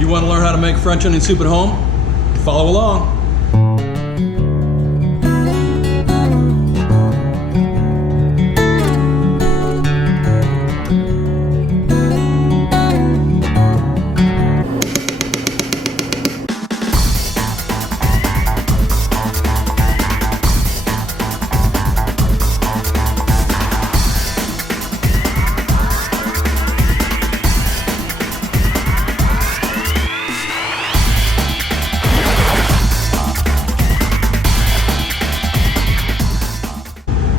You want to learn how to make French onion soup at home? Follow along.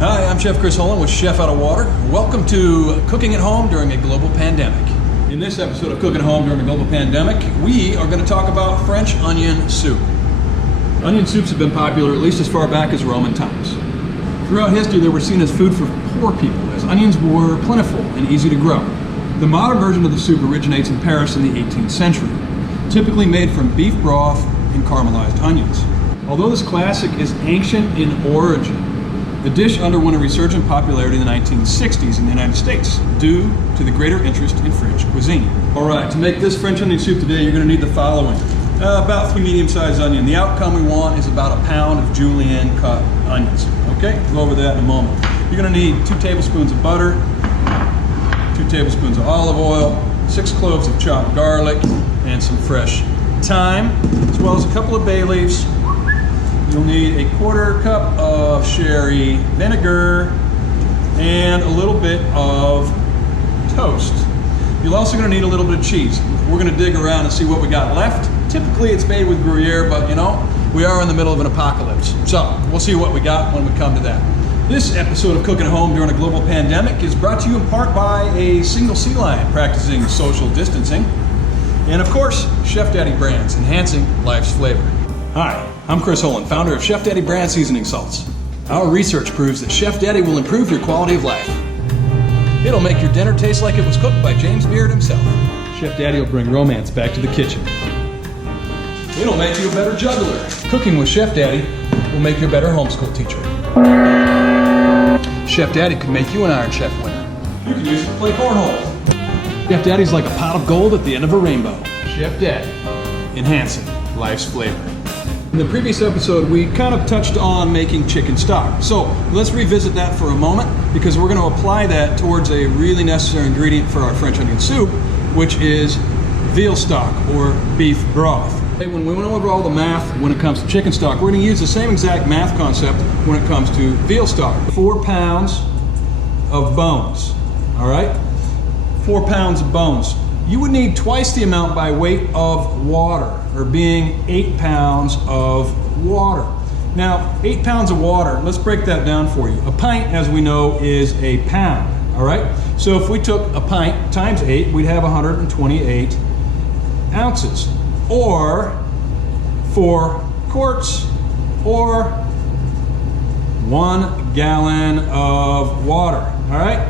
Hi, I'm Chef Chris Holland with Chef Out of Water. Welcome to Cooking at Home during a global pandemic. In this episode of Cooking at Home during a global pandemic, we are going to talk about French onion soup. Onion soups have been popular at least as far back as Roman times. Throughout history, they were seen as food for poor people, as onions were plentiful and easy to grow. The modern version of the soup originates in Paris in the 18th century, typically made from beef broth and caramelized onions. Although this classic is ancient in origin, the dish underwent a resurgent popularity in the 1960s in the United States due to the greater interest in French cuisine. All right, to make this French onion soup today, you're going to need the following. About 3 medium-sized onions. The outcome we want is about a pound of julienne cut onions. Okay, we'll go over that in a moment. You're going to need 2 tablespoons of butter, 2 tablespoons of olive oil, 6 cloves of chopped garlic, and some fresh thyme, as well as a couple of bay leaves. You'll need a 1/4 cup of sherry vinegar and a little bit of toast. You're also going to need a little bit of cheese. We're going to dig around and see what we got left. Typically it's made with Gruyere, but you know, we are in the middle of an apocalypse. So we'll see what we got when we come to that. This episode of Cooking at Home during a global pandemic is brought to you in part by a single sea lion practicing social distancing. And of course, Chef Daddy Brands, enhancing life's flavor. Hi, I'm Chris Holland, founder of Chef Daddy Brand Seasoning Salts. Our research proves that Chef Daddy will improve your quality of life. It'll make your dinner taste like it was cooked by James Beard himself. Chef Daddy will bring romance back to the kitchen. It'll make you a better juggler. Cooking with Chef Daddy will make you a better homeschool teacher. Chef Daddy could make you an Iron Chef winner. You can use it to play cornhole. Chef Daddy's like a pot of gold at the end of a rainbow. Chef Daddy, enhancing life's flavor. In the previous episode, we kind of touched on making chicken stock. So let's revisit that for a moment because we're going to apply that towards a really necessary ingredient for our French onion soup, which is veal stock or beef broth. When we went over all the math when it comes to chicken stock, we're going to use the same exact math concept when it comes to veal stock. 4 pounds of bones, all right? 4 pounds of bones. You would need twice the amount by weight of water, or being 8 pounds of water. Now, 8 pounds of water, let's break that down for you. A pint, as we know, is a pound, all right? So if we took a pint times 8, we'd have 128 ounces, or 4 quarts, or 1 gallon of water, all right?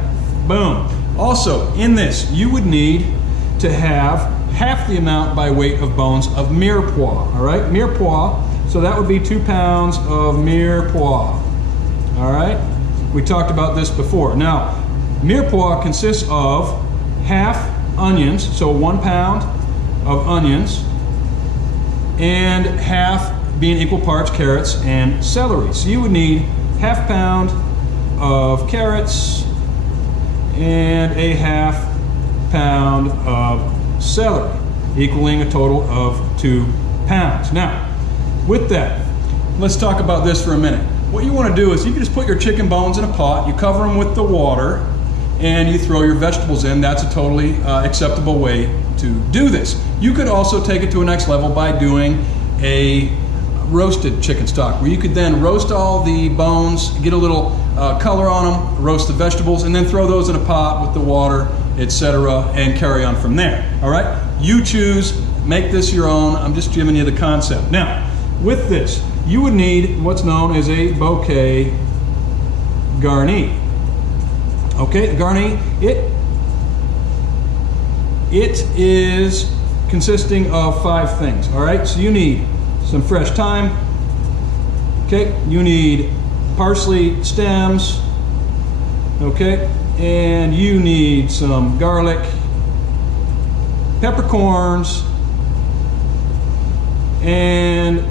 Boom. Also, in this, you would need to have half the amount by weight of bones of mirepoix, all right? Mirepoix, so that would be 2 pounds of mirepoix, all right? We talked about this before. Now, mirepoix consists of half onions, so 1 pound of onions, and half being equal parts carrots and celery. So you would need ½ pound of carrots and a ½ pound of celery, equaling a total of 2 pounds. Now, with that, let's talk about this for a minute. What you want to do is you can just put your chicken bones in a pot, you cover them with the water, and you throw your vegetables in. That's a totally acceptable way to do this. You could also take it to a next level by doing a roasted chicken stock, where you could then roast all the bones, get a little color on them, roast the vegetables, and then throw those in a pot with the water, etc., and carry on from there. All right? You choose, make this your own. I'm just giving you the concept. Now, with this, you would need what's known as a bouquet garni. Okay, garni, it is consisting of 5 things. All right, so you need some fresh thyme. Okay, you need parsley stems. Okay, and you need some garlic, peppercorns, and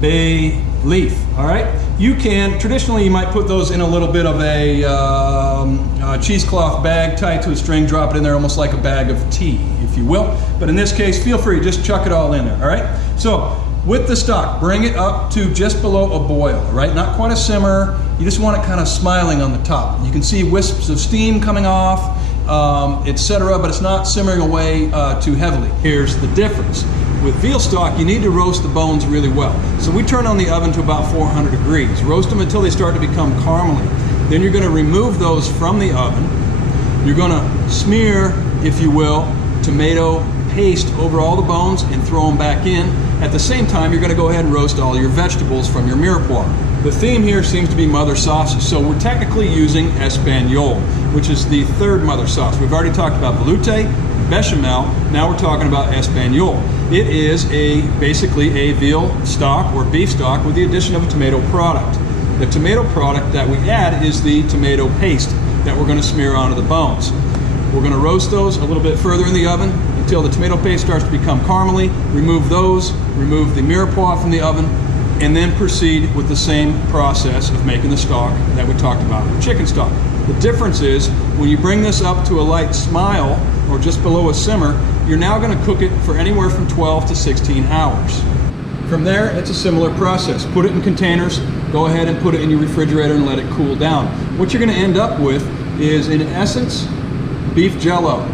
bay leaf. All right. You can, traditionally you might put those in a little bit of a cheesecloth bag tied to a string, drop it in there almost like a bag of tea, if you will. But in this case, feel free, just chuck it all in there, all right? So with the stock, bring it up to just below a boil, all right? Not quite a simmer. You just want it kind of smiling on the top. You can see wisps of steam coming off, etc., but it's not simmering away too heavily. Here's the difference. With veal stock, you need to roast the bones really well. So we turn on the oven to about 400 degrees. Roast them until they start to become caramely. Then you're going to remove those from the oven. You're going to smear, if you will, tomato paste over all the bones and throw them back in. At the same time, you're going to go ahead and roast all your vegetables from your mirepoix. The theme here seems to be mother sauces, so we're technically using Espagnole, which is the third mother sauce. We've already talked about velouté, bechamel, now we're talking about Espagnole. It is basically a veal stock or beef stock with the addition of a tomato product. The tomato product that we add is the tomato paste that we're going to smear onto the bones. We're going to roast those a little bit further in the oven until the tomato paste starts to become caramely. Remove those, remove the mirepoix from the oven, and then proceed with the same process of making the stock that we talked about with chicken stock. The difference is when you bring this up to a light smile or just below a simmer, you're now going to cook it for anywhere from 12 to 16 hours. From there, it's a similar process. Put it in containers, go ahead and put it in your refrigerator and let it cool down. What you're going to end up with is, in essence, beef jello.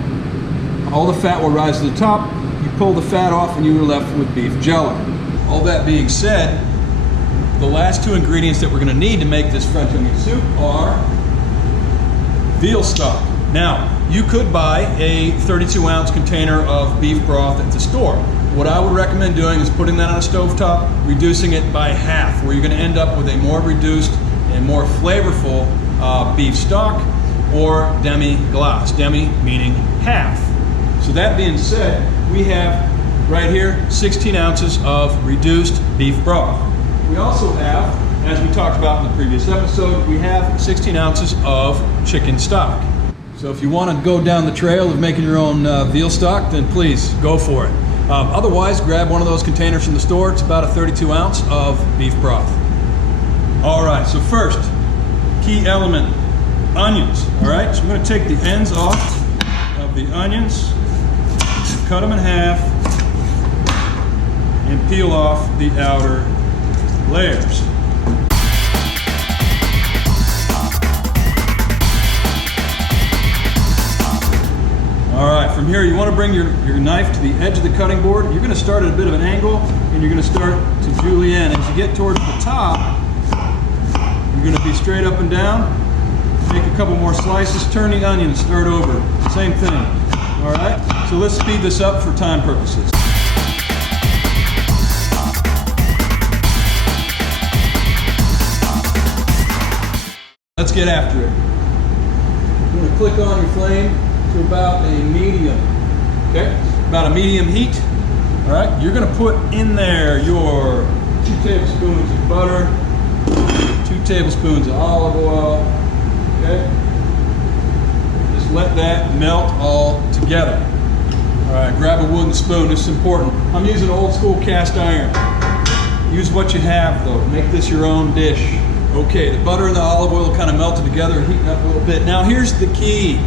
All the fat will rise to the top, you pull the fat off and you're left with beef jello. All that being said, the last two ingredients that we're going to need to make this French onion soup are veal stock. Now, you could buy a 32-ounce container of beef broth at the store. What I would recommend doing is putting that on a stovetop, reducing it by half, where you're going to end up with a more reduced and more flavorful beef stock, or demi-glace, demi meaning half. So that being said, we have right here 16 ounces of reduced beef broth. We also have, as we talked about in the previous episode, we have 16 ounces of chicken stock. So if you want to go down the trail of making your own veal stock, then please go for it. Otherwise, grab one of those containers from the store. It's about a 32 ounce of beef broth. All right, so first, key element, onions. All right, so I'm going to take the ends off of the onions, cut them in half, and peel off the outer layers. All right, from here you want to bring your knife to the edge of the cutting board. You're going to start at a bit of an angle and you're going to start to julienne. As you get towards the top, you're going to be straight up and down. Make a couple more slices, turn the onion, start over. Same thing. All right, so let's speed this up for time purposes. Let's get after it. You're going to click on your flame to about a medium, okay? About a medium heat, all right? You're gonna put in there your 2 tablespoons of butter, 2 tablespoons of olive oil, okay? Just let that melt all together. All right, grab a wooden spoon, this is important. I'm using old school cast iron. Use what you have though, make this your own dish. Okay, the butter and the olive oil kind of melted together and heating up a little bit. Now here's the key.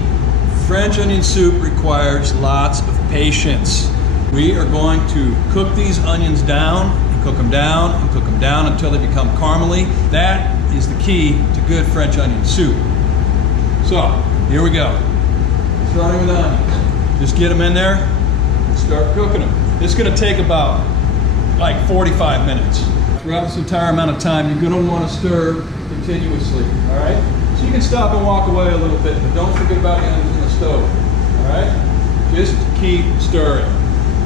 French onion soup requires lots of patience. We are going to cook these onions down, and cook them down, and cook them down until they become caramely. That is the key to good French onion soup. So, here we go. Starting with onions. Just get them in there and start cooking them. This is going to take about like 45 minutes. Throughout this entire amount of time, you're going to want to stir continuously, all right? So you can stop and walk away a little bit, but don't forget about the onions in the stove, all right? Just keep stirring.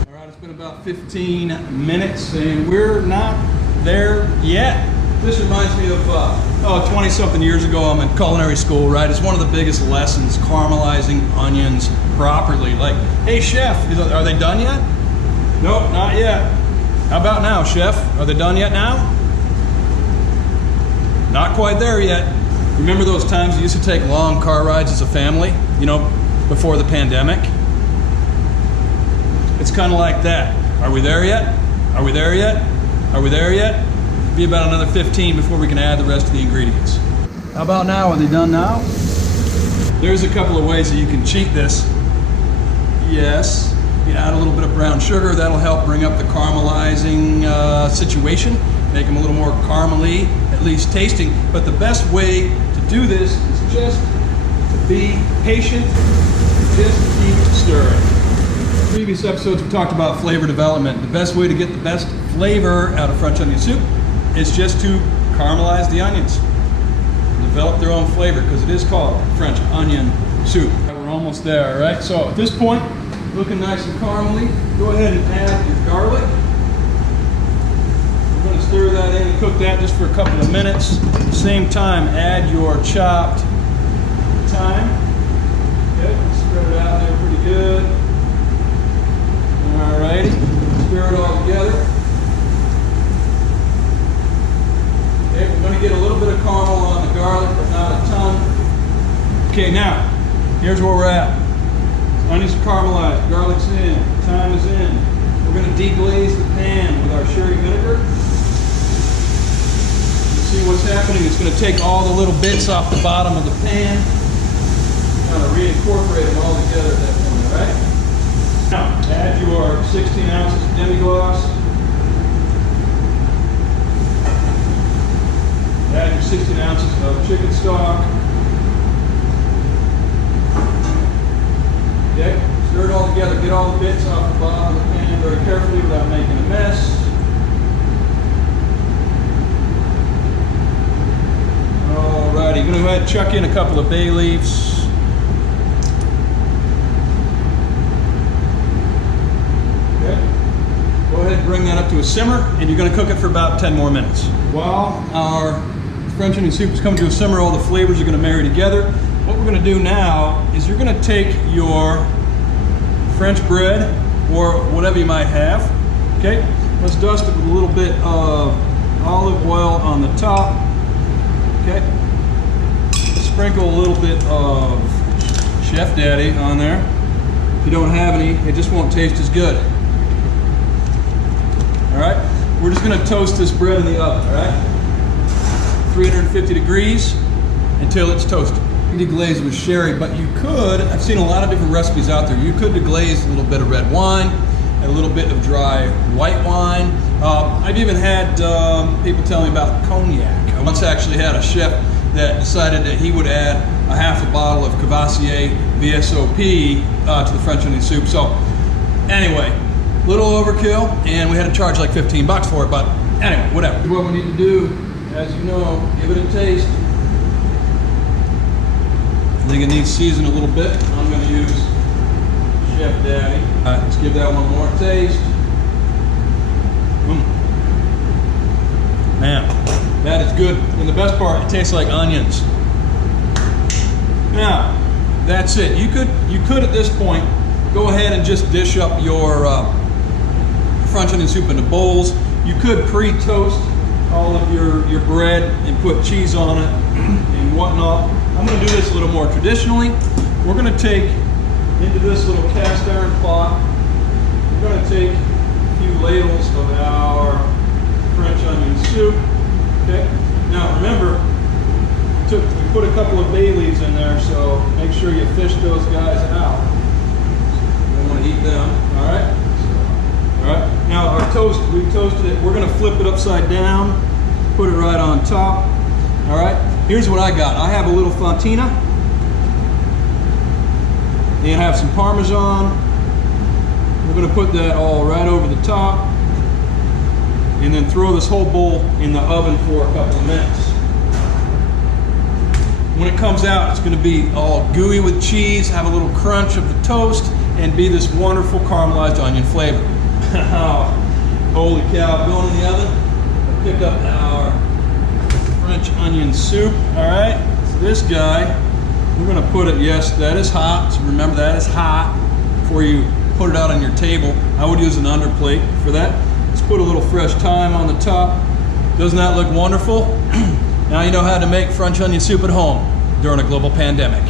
All right, it's been about 15 minutes, and we're not there yet. This reminds me of 20-something years ago, I'm in culinary school, right? It's one of the biggest lessons, caramelizing onions properly. Like, hey, chef, are they done yet? Nope, not yet. How about now, chef? Are they done yet now? Not quite there yet. Remember those times you used to take long car rides as a family, you know, before the pandemic? It's kind of like that. Are we there yet? Are we there yet? Are we there yet? Be about another 15 before we can add the rest of the ingredients. How about now? Are they done now? There's a couple of ways that you can cheat this. Yes, you add a little bit of brown sugar. That'll help bring up the caramelizing situation, make them a little more caramely, at least tasting. But the best way to do this is just to be patient, just keep stirring. In previous episodes we talked about flavor development. The best way to get the best flavor out of French onion soup is just to caramelize the onions. Develop their own flavor, because it is called French onion soup. We're almost there, right? So at this point, looking nice and caramely, go ahead and add your garlic. We're going to stir that in and cook that just for a couple of minutes. At the same time, add your chopped thyme. Okay, spread it out there pretty good. Alrighty, stir it all together. Okay, we're going to get a little bit of caramel on the garlic, but not a ton. Okay, now, here's where we're at. Onions are caramelized, garlic's in, thyme is in. We're going to deglaze the pan with our sherry vinegar. You see what's happening? It's going to take all the little bits off the bottom of the pan, kind of reincorporate them all together at that point, all right? Now, add your 16 ounces of demi-glace. Add your 16 ounces of chicken stock. Okay, stir it all together. Get all the bits off the bottom of the pan very carefully without making a mess. Alrighty, you're going to go ahead and chuck in a couple of bay leaves. Okay, go ahead and bring that up to a simmer, and you're going to cook it for about 10 more minutes. While our French onion soup is coming to a simmer, all the flavors are going to marry together. What we're going to do now is you're going to take your French bread or whatever you might have. Okay, let's dust it with a little bit of olive oil on the top. Okay, sprinkle a little bit of Chef Daddy on there. If you don't have any, it just won't taste as good. All right, we're just going to toast this bread in the oven. All right. 350 degrees until it's toasted. You deglaze with sherry, but you could, I've seen a lot of different recipes out there, you could deglaze a little bit of red wine, a little bit of dry white wine. I've even had people tell me about cognac. I once actually had a chef that decided that he would add a half a bottle of Cavassier VSOP to the French onion soup. So anyway, little overkill, and we had to charge like 15 bucks for it, but anyway, whatever. What we need to do, as you know, give it a taste. I think it needs season a little bit. I'm going to use Chef Daddy. All right, let's give that one more taste. Man, that is good. And the best part, it tastes like onions. Now, that's it. You could at this point go ahead and just dish up your French onion soup into bowls. You could pre-toast all of your bread and put cheese on it and whatnot. I'm going to do this a little more traditionally. We're going to take into this little cast iron pot, we're going to take a few ladles of our French onion soup. Okay. Now remember, we put a couple of bay leaves in there, so make sure you fish those guys out. You don't want to eat them. All right. All right. Now our toast, we toasted it. We're going to flip it upside down, put it right on top. All right. Here's what I got. I have a little fontina, and I have some Parmesan. We're going to put that all right over the top, and then throw this whole bowl in the oven for a couple of minutes. When it comes out, it's going to be all gooey with cheese, have a little crunch of the toast, and be this wonderful caramelized onion flavor. Holy cow, going in the oven. Pick up our French onion soup. All right, so this guy, we're going to put it, yes, that is hot. So remember, that is hot before you put it out on your table. I would use an underplate for that. Let's put a little fresh thyme on the top. Doesn't that look wonderful? Now you know how to make French onion soup at home during a global pandemic.